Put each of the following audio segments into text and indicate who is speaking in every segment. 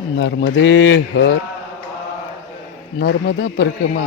Speaker 1: नर्मदे हर नर्मदा परिक्रमा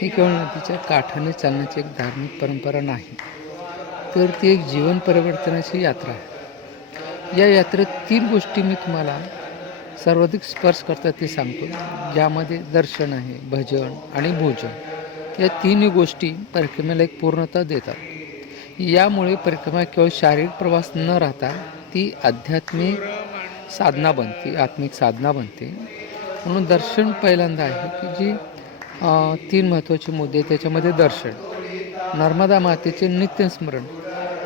Speaker 1: ही केवळ नदीच्या काठाने चालण्याची एक धार्मिक परंपरा नाही तर ती एक जीवन परिवर्तनाची यात्रा आहे. या यात्रेत तीन गोष्टी मी तुम्हाला सर्वाधिक स्पर्श करतात ते सांगतो. ज्यामध्ये दर्शन आहे भजन आणि भोजन या तिन्ही गोष्टी परिक्रमेला एक पूर्णता देतात. यामुळे परिक्रमा केवळ शारीरिक प्रवास न राहता ती आध्यात्मिक साधना बनते आत्मिक साधना बनते. म्हणून दर्शन पहिल्यांदा आहे की जी तीन महत्त्वाचे मुद्दे त्याच्यामध्ये दर्शन. नर्मदा मातेचे नित्यस्मरण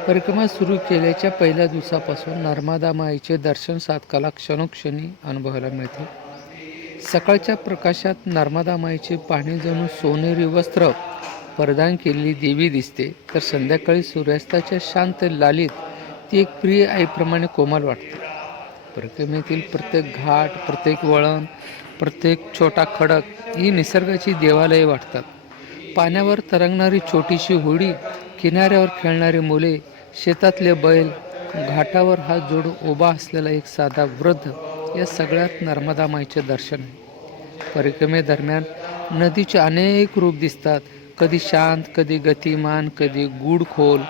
Speaker 1: परिक्रमा सुरू केल्याच्या पहिल्या दिवसापासून नर्मदा माईचे दर्शन साधकाला क्षणोक्षणी अनुभवायला मिळते. सकाळच्या प्रकाशात नर्मदा माईचे पाणी जणू सोनेरी वस्त्र परिधान केलेली देवी दिसते. तर संध्याकाळी सूर्यास्ताच्या शांत लालीत ती एक प्रिय आईप्रमाणे कोमल वाटते. परिक्रमेतील प्रत्येक घाट प्रत्येक वळण प्रत्येक छोटा खडक ही निसर्गाची देवालये वाटतात. पाण्यावर तरंगणारी छोटीशी होडी किनाऱ्यावर खेळणारी मुले शेतातले बैल घाटावर हात जोडून उभा असलेला एक साधा वृद्ध या सगळ्यात नर्मदा माईचे दर्शन आहे. परिक्रमेदरम्यान नदीचे अनेक रूप दिसतात. कधी शांत कधी गतिमान कधी गूढ खोल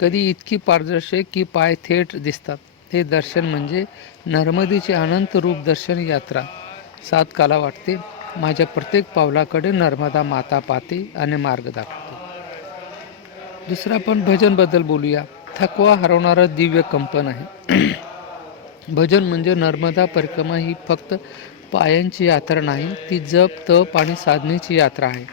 Speaker 1: कधी इतकी पारदर्शक की पाय थेट दिसतात. हे दर्शन म्हणजे नर्मदेचे अनंत रूप दर्शन यात्रा. सात काला वाटते. माझ्या प्रत्येक पावलाकडे नर्मदा माता पाहते आणि मार्ग दाखवते. दुसरं आपण भजनबद्दल बोलूया. थकवा हरवणारं दिव्य कंपन आहे. भजन म्हणजे नर्मदा परिक्रमा ही फक्त पायांची यात्रा नाही ती जप तप आणि साधनेची यात्रा आहे.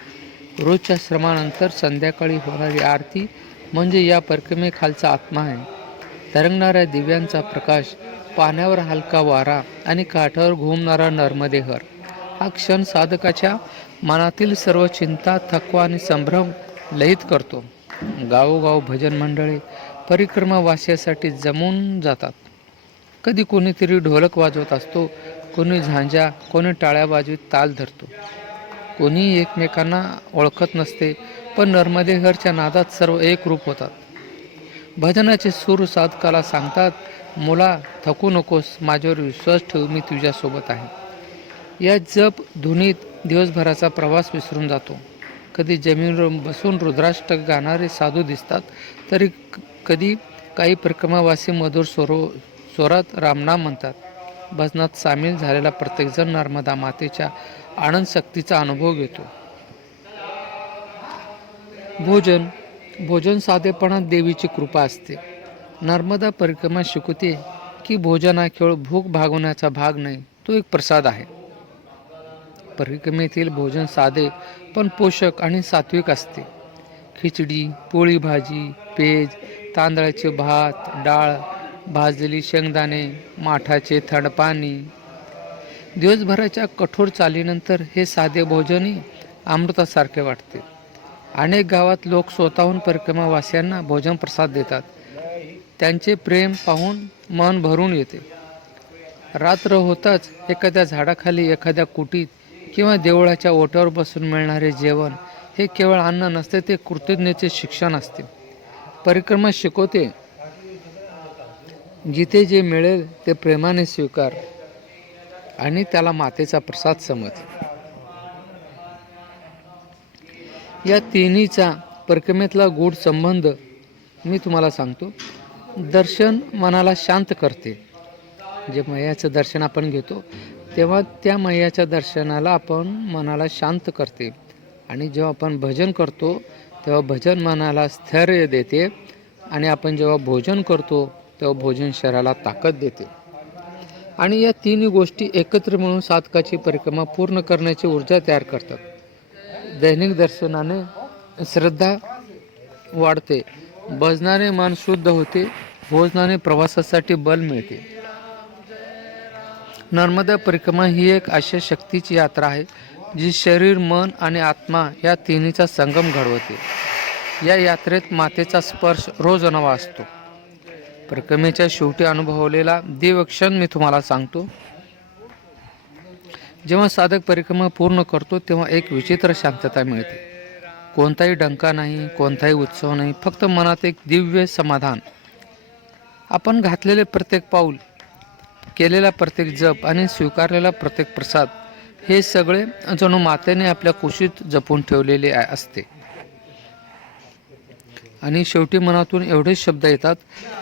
Speaker 1: रोजच्या श्रमानंतर संध्याकाळी होणारी आरती म्हणजे या परिक्रमेखालचा आत्मा आहे. तरंगणाऱ्या दिव्यांचा प्रकाश पाण्यावर हलका वारा आणि काठावर घुमणारा नर्मदेहर. हा क्षण साधकाच्या मनातील सर्व चिंता थकवा आणि संभ्रम लयित करतो. गावोगाव भजन मंडळे परिक्रमावासियासाठी जमून जातात. कधी कोणीतरी ढोलक वाजवत असतो कोणी झांजा कोणी टाळ्या वाजवीत ताल धरतो. कोणी एकमेकांना ओळखत नसते पण नर्मदेहरच्या नादात सर्व एकरूप होतात. भजनाचे सूर साधकाला सांगतात मुला थकू नकोस माझ्यावर विश्वास ठेव मी तुझ्यासोबत आहे. या जप धुनीत दिवसभराचा प्रवास विसरून जातो. कधी जमिनीवर बसून रुद्राष्टक गाणारे साधू दिसतात तरी कधी काही परिक्रमावासी मधुर स्वरो स्वरात रामनाम म्हणतात. भजनात सामील झालेला प्रत्येकजण नर्मदा मातेच्या आनंद शक्तीचा अनुभव घेतो. भोजन भोजन साधेपणात देवीची कृपा असते. नर्मदा परिक्रमा शिकवते की भोजन हा केवळ भूक भागवण्याचा भाग नाही तो एक प्रसाद आहे. परिक्रमेतील भोजन साधे पण पोषक आणि सात्विक असते. खिचडी पोळी भाजी पेज तांदळाचे भात डाळ भाजलेली शेंगदाणे माठाचे थंड पाणी दिवसभराच्या कठोर चालीनंतर हे साधे भोजनही अमृतासारखे वाटते. अनेक गावात लोक स्वतःहून परिक्रमावासियांना भोजन प्रसाद देतात. त्यांचे प्रेम पाहून मन भरून येते. रात्र होताच एखाद्या झाडाखाली एखाद्या कुटीत किंवा देवळाच्या ओट्यावर बसून मिळणारे जेवण हे केवळ अन्न नसते ते कृतज्ञतेचे शिक्षण असते. परिक्रमा शिकवते. जिथे जे मिळेल ते प्रेमाने स्वीकार आणि त्याला मातेचा प्रसाद समज या तिन्हीचा परिक्रमेतला गूढ संबंध मी तुम्हाला सांगतो. दर्शन मनाला शांत करते. जे मैयाचं दर्शन आपण घेतो तेव्हा त्या मैयाच्या दर्शनाला आपण मनाला शांत करते. आणि जेव्हा आपण भजन करतो तेव्हा भजन मनाला स्थैर्य देते. आणि आपण जेव्हा भोजन करतो तेव्हा भोजन शरीराला ताकद देते. आणि या तिन्ही गोष्टी एकत्र मिळून साधकाची परिक्रमा पूर्ण करण्याची ऊर्जा तयार करतात. दैनिक दर्शनाने श्रद्धा वाढते. भजनाने मन शुद्ध होते भोजनाने प्रवासासाठी बल मिळते. नर्मदा परिक्रमा ही एक अशा शक्तीची यात्रा आहे जी शरीर मन आणि आत्मा या तिन्हीचा संगम घडवते. या यात्रेत मातेचा स्पर्श रोज नवा असतो. परिक्रमेच्या शेवटी अनुभवलेला दिवक्षण मी तुम्हाला सांगतो. जेव्हा साधक परिक्रमा पूर्ण करतो तेव्हा एक विचित्र शांतता मिळते. कोणताही डंका नाही कोणताही उत्सव नाही फक्त मनात एक दिव्य समाधान. आपण घातलेले प्रत्येक पाऊल
Speaker 2: केलेला प्रत्येक जप आणि स्वीकारलेला प्रत्येक प्रसाद हे सगळे जणू मातेने आपल्या कुशीत जपून ठेवलेले असते. आणि शेवटी मनातून एवढेच शब्द येतात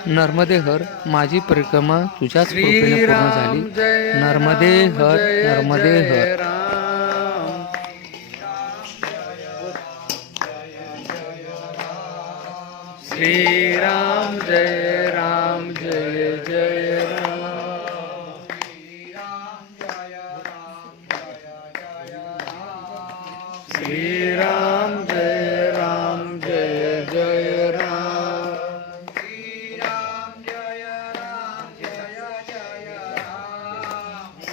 Speaker 2: नर्मदे हर माझी परिक्रमा तुझ्याच कृपेने पूर्ण झाली. नर्मदे हर नर्मदे हर श्रीराम जय राम जय जय राम. श्रीराम